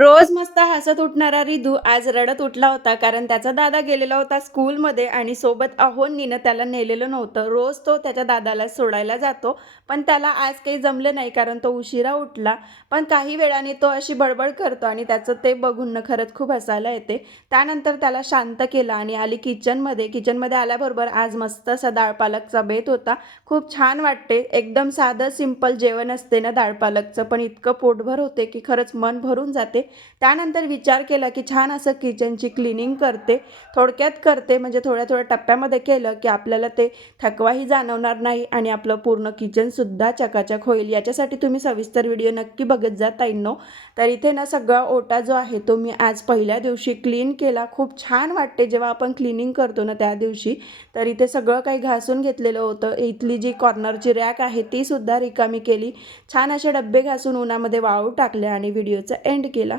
रोज मस्त हसत उठणारा रिधू आज रडत उठला होता कारण त्याचा दादा गेलेला होता स्कूलमध्ये आणि सोबत अहोंनीनं त्याला नेलेलं नव्हतं. रोज तो त्याच्या दादाला सोडायला जातो पण त्याला आज काही जमलं नाही कारण तो उशिरा उठला. पण काही वेळाने तो अशी बडबड करतो आणि त्याचं ते बघून खरंच खूप हसायला येते. त्यानंतर त्याला शांत केलं आणि आली किचनमध्ये. किचनमध्ये आल्याबरोबर आज मस्त असा दाळपालकचा बेत होता. खूप छान वाटते. एकदम साधं सिंपल जेवण असते ना दाळपालकचं पण इतकं पोटभर होते की खरंच मन भरून जाते. त्यानंतर विचार केला की छान असं किचनची क्लिनिंग करते थोडक्यात करते म्हणजे थोड्या थोड्या टप्प्यामध्ये केलं की आपल्याला ते थकवाही जाणवणार नाही आणि आपलं पूर्ण किचनसुद्धा चकाचक होईल. याच्यासाठी तुम्ही सविस्तर व्हिडिओ नक्की बघत जा ताईंनो. तर इथे ना सगळा ओटा जो आहे तो मी आज पहिल्या दिवशी क्लीन केला. खूप छान वाटते जेव्हा आपण क्लिनिंग करतो ना त्या दिवशी. तर इथे सगळं काही घासून घेतलेलं होतं. इथली जी कॉर्नरची रॅक आहे ती सुद्धा रिकामी केली. छान असे डब्बे घासून उन्हामध्ये वाळू टाकले आणि व्हिडिओचा एंड केला.